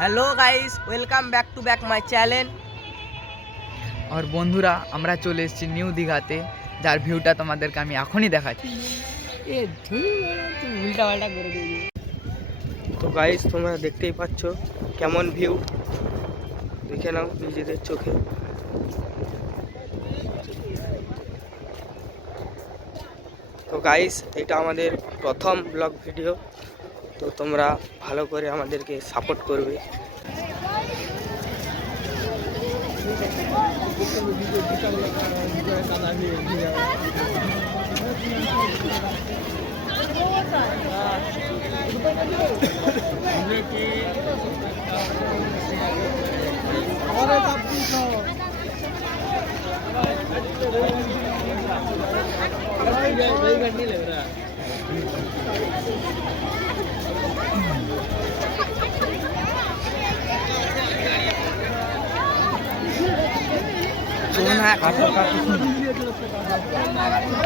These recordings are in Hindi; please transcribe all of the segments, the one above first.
Hello guys, welcome back to back my channel. আর বন্ধুরা, আমরা চলে এসেছি নিউ দীঘাতে, যার ভিউটা তোমাদেরকে আমি এখনই দেখাচ্ছি। উল্টা পাল্টা করে দিই। তো গাইস, তোমরা দেখতেই পাচ্ছ কেমন ভিউ, দেখে নাও নিজেদের চোখে। তো গাইস, এটা আমাদের প্রথম ব্লগ ভিডিও, তো তোমরা ভালো করে আমাদেরকে সাপোর্ট করবে।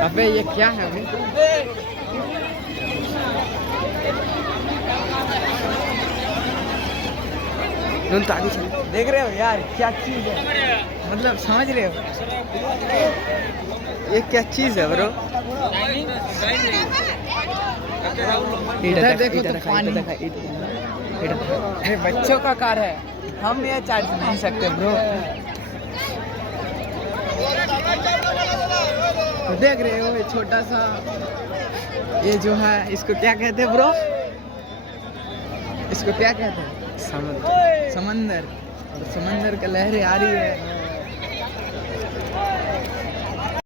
अबे ये क्या है अभी? देख रहे हो यार, क्या चीज है, मतलब समझ रहे हो ये क्या चीज है ब्रो? इधर देखो तो पानी। ये बच्चों का कार है, हम ये चार्ज नहीं सकते ब्रो। देख रहे हो ये छोटा सा, ये जो है इसको क्या कहते हैं ब्रो? इसको क्या कहते हैं? समंदर। समंदर का लहरें आ रही है।